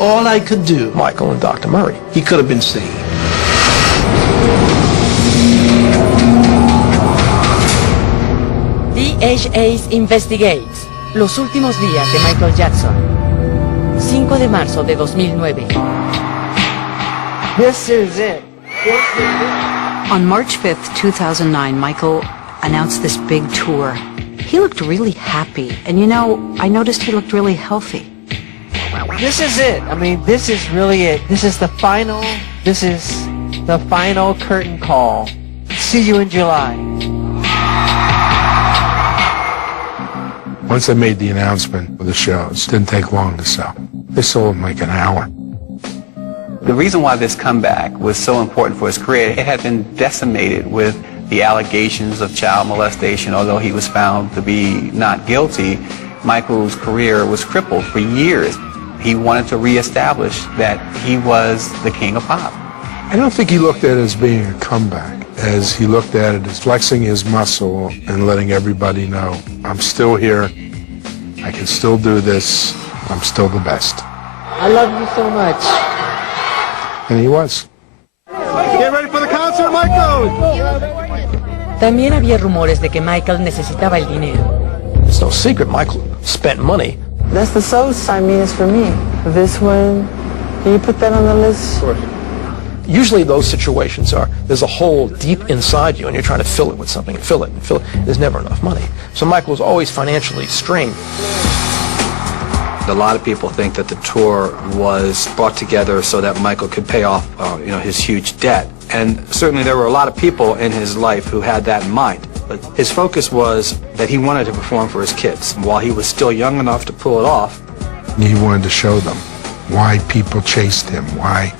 all I could do. Michael and Dr. Murray. He could have been seen. DHA's Investigates. Los últimos días de Michael Jackson. 5 de marzo de 2009. This is it. On March 5th, 2009, Michael announced this big tour. He looked really happy, and you know, I noticed he looked really healthy. This is it. I mean, this is really it. This is the final curtain call. See you in July. Once I made the announcement of the shows, it didn't take long to sell. They sold in like an hour. The reason why this comeback was so important for his career, it had been decimated with the allegations of child molestation. Although he was found to be not guilty, Michael's career was crippled for years. He wanted to reestablish that he was the king of pop. I don't think he looked at it as being a comeback, as he looked at it as flexing his muscle and letting everybody know, I'm still here, I can still do this, I'm still the best. I love you so much. And he was. Get ready for the concert, Michael! También había rumores de que Michael necesitaba el dinero. It's no secret Michael spent money. That's the soul Simeon for me. This one, can you put that on the list? Sure. Usually those situations are, there's a hole deep inside you and you're trying to fill it with something and fill it and fill it. There's never enough money. So Michael was always financially strained. A lot of people think that the tour was brought together so that Michael could pay off his huge debt. And certainly there were a lot of people in his life who had that in mind. But his focus was that he wanted to perform for his kids. While he was still young enough to pull it off, He wanted to show them why people chased him, why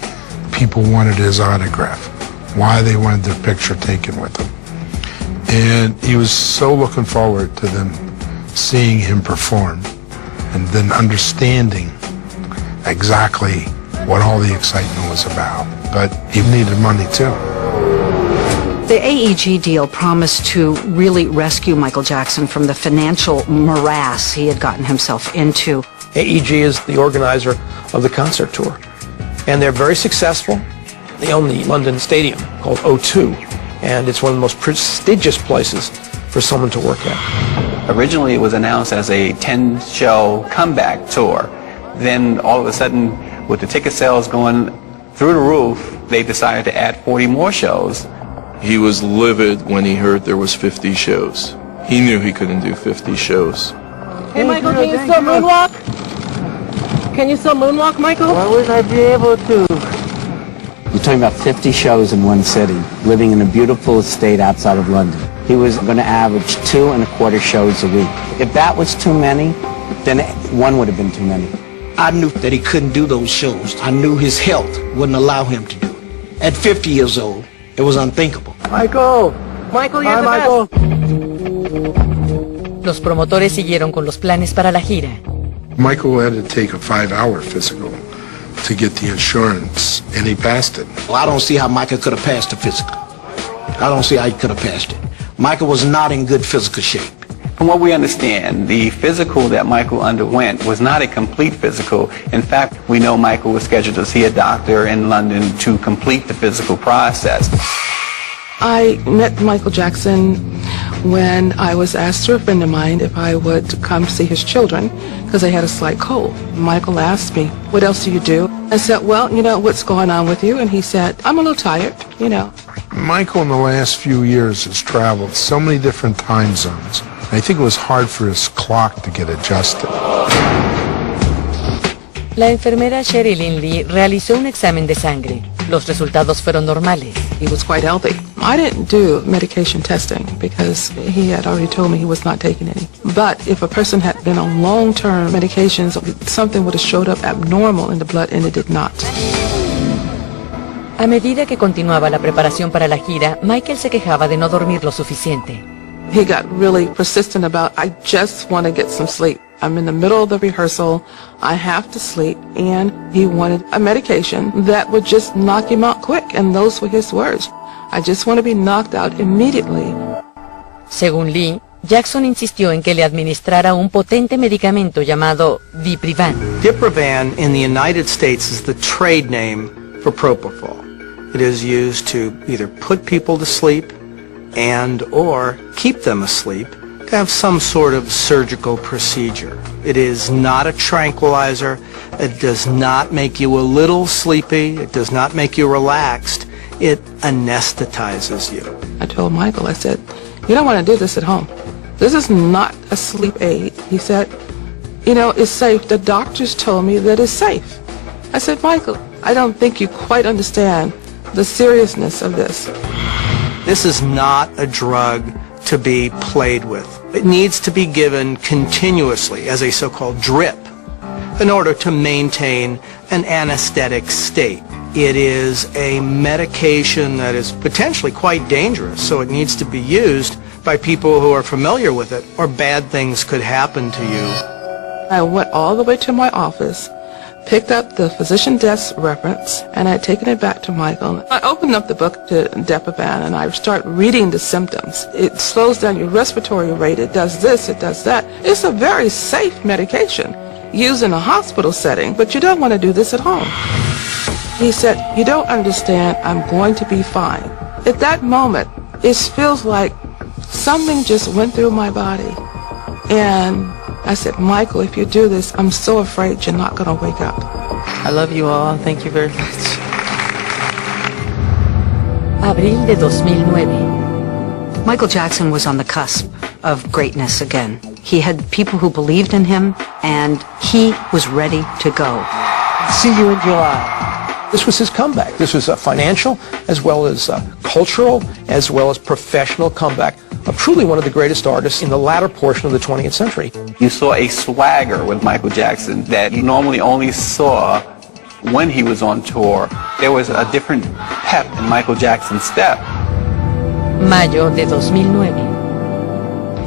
people wanted his autograph, why they wanted their picture taken with him. And he was so looking forward to them seeing him perform and then understanding exactly what all the excitement was about. But he needed money too. The AEG deal promised to really rescue Michael Jackson from the financial morass he had gotten himself into. AEG is the organizer of the concert tour. And they're very successful. They own the London stadium called O2. And it's one of the most prestigious places for someone to work at. Originally it was announced as a 10-show comeback tour. Then all of a sudden, with the ticket sales going through the roof, they decided to add 40 more shows. He was livid when he heard there was 50 shows. He knew he couldn't do 50 shows. Hey, Michael, can you still moonwalk? Can you still moonwalk, Michael? Why wouldn't I be able to? You're talking about 50 shows in one city, living in a beautiful estate outside of London. He was going to average 2.25 shows a week. If that was too many, then one would have been too many. I knew that he couldn't do those shows. I knew his health wouldn't allow him to do it. At 50 years old, it was unthinkable. Michael! Michael, you're the Michael. best! Los promotores siguieron con los planes para la gira. Michael had to take a 5-hour physical to get the insurance, and he passed it. Well, I don't see how Michael could have passed the physical. I don't see how he could have passed it. Michael was not in good physical shape. From what we understand, the physical that Michael underwent was not a complete physical. In fact, we know Michael was scheduled to see a doctor in London to complete the physical process. I met Michael Jackson when I was asked through a friend of mine if I would come see his children because they had a slight cold. Michael asked me, what else do you do? I said, well, you know, what's going on with you? And he said, I'm a little tired, you know. Michael in the last few years has traveled so many different time zones. I think it was hard for his clock to get adjusted. La enfermera Sherry Lindley realizó un examen de sangre. Los resultados fueron normales. He was quite healthy. I didn't do medication testing because he had already told me he was not taking any. But if a person had been on long-term medications, something would have showed up abnormal in the blood, and it did not. A medida que continuaba la preparación para la gira, Michael se quejaba de no dormir lo suficiente. He got really persistent about, I just want to get some sleep. I'm in the middle of the rehearsal, I have to sleep, and he wanted a medication that would just knock him out quick, and those were his words. I just want to be knocked out immediately. Según Lee, Jackson insistió en que le administrara un potente medicamento llamado Diprivan. Diprivan in the United States is the trade name for propofol. It is used to either put people to sleep and or keep them asleep to have some sort of surgical procedure. It is not a tranquilizer. It does not make you a little sleepy. It does not make you relaxed. It anesthetizes you. I told Michael, I said, you don't want to do this at home. This is not a sleep aid. He said, you know, it's safe. The doctors told me that it's safe. I said, Michael, I don't think you quite understand the seriousness of this. This is not a drug to be played with. It needs to be given continuously as a so-called drip in order to maintain an anesthetic state. It is a medication that is potentially quite dangerous, so it needs to be used by people who are familiar with it, or bad things could happen to you. I went all the way to my office, picked up the physician desk reference, and I had taken it back to Michael. I opened up the book to Diprivan, and I start reading the symptoms. It slows down your respiratory rate. It does this, it does that. It's a very safe medication used in a hospital setting, but you don't want to do this at home. He said, you don't understand, I'm going to be fine. At that moment, it feels like something just went through my body. And I said, Michael, if you do this, I'm so afraid you're not going to wake up. I love you all. Thank you very much. Abril de 2009. Michael Jackson was on the cusp of greatness again. He had people who believed in him, and he was ready to go. See you in July. This was his comeback. This was a financial, as well as cultural, as well as professional comeback of truly one of the greatest artists in the latter portion of the 20th century. You saw a swagger with Michael Jackson that you normally only saw when he was on tour. There was a different pep in Michael Jackson's step. Mayo de 2009.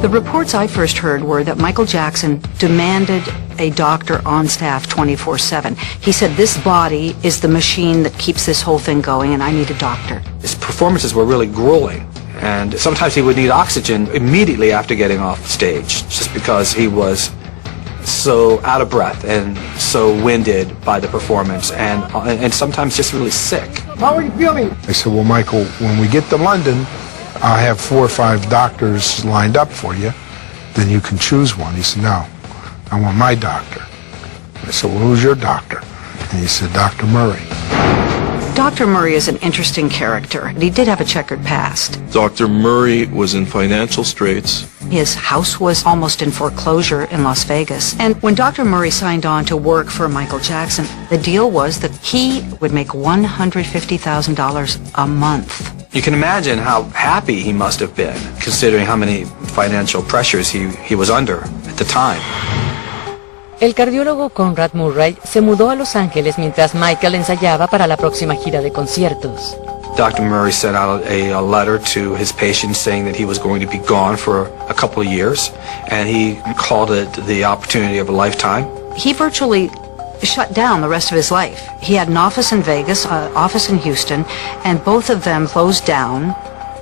The reports I first heard were that Michael Jackson demanded a doctor on staff 24/7. He said, this body is the machine that keeps this whole thing going, and I need a doctor. His performances were really grueling, and sometimes he would need oxygen immediately after getting off stage, just because he was so out of breath and so winded by the performance, and sometimes just really sick. How are you feeling? I said, well, Michael, when we get to London, I'll have 4 or 5 doctors lined up for you. Then you can choose one. He said, no, I want my doctor. I said, well, who's your doctor? And he said, Dr. Murray. Dr. Murray is an interesting character. He did have a checkered past. Dr. Murray was in financial straits. His house was almost in foreclosure in Las Vegas. And when Dr. Murray signed on to work for Michael Jackson, the deal was that he would make $150,000 a month. You can imagine how happy he must have been, considering how many financial pressures he was under at the time. El cardiólogo Conrad Murray se mudó a Los Ángeles mientras Michael ensayaba para la próxima gira de conciertos. Dr. Murray sent out a letter to his patients saying that he was going to be gone for a couple of years, and he called it the opportunity of a lifetime. He virtually shut down the rest of his life. He had an office in Vegas, an office in Houston, and both of them closed down.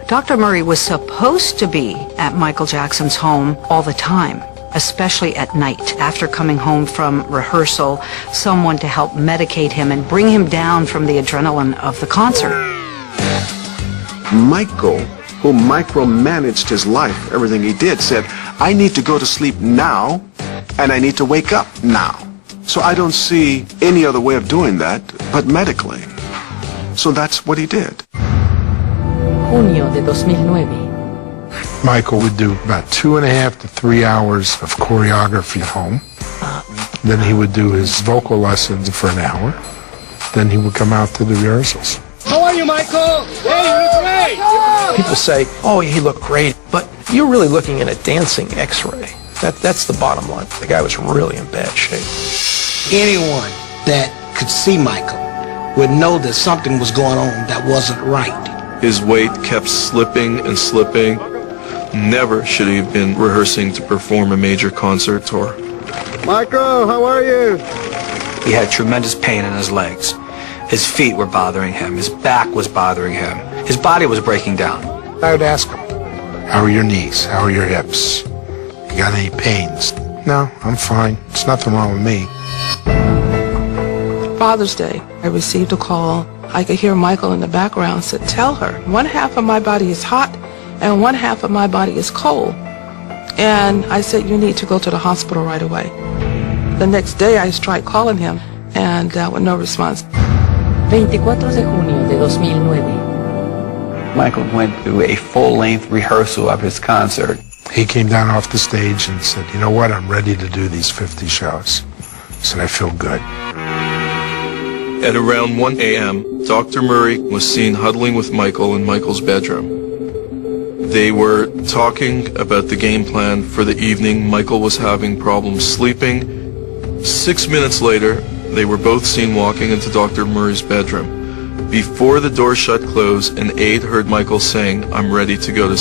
Dr. Murray was supposed to be at Michael Jackson's home all the time, especially at night. After coming home from rehearsal, someone to help medicate him and bring him down from the adrenaline of the concert. Michael, who micromanaged his life, everything he did, said, I need to go to sleep now, and I need to wake up now. So I don't see any other way of doing that but medically. So that's what he did. Junio de 2009. Michael would do about 2.5 to 3 hours of choreography at home. Then he would do his vocal lessons for an hour. Then he would come out to the rehearsals. How are you, Michael? Hey, you look great! People say, oh, he looked great, but you're really looking at a dancing x-ray. That's the bottom line. The guy was really in bad shape. Anyone that could see Michael would know that something was going on that wasn't right. His weight kept slipping and slipping. Never should he have been rehearsing to perform a major concert tour. Michael, how are you? He had tremendous pain in his legs. His feet were bothering him. His back was bothering him. His body was breaking down. I would ask him, How are your knees? How are your hips? You got any pains? No, I'm fine. There's nothing wrong with me. Father's Day, I received a call. I could hear Michael in the background said, tell her, one half of my body is hot and one half of my body is cold. And I said, you need to go to the hospital right away. The next day I tried calling him and with no response. 24 de junio de 2009. Michael went through a full-length rehearsal of his concert. He came down off the stage and said, you know what, I'm ready to do these 50 shows. He said, I feel good. At around 1 a.m., Dr. Murray was seen huddling with Michael in Michael's bedroom. They were talking about the game plan for the evening. Michael was having problems sleeping. 6 minutes later, they were both seen walking into Dr. Murray's bedroom. Before the door shut closed, an aide heard Michael saying, I'm ready to go to sleep.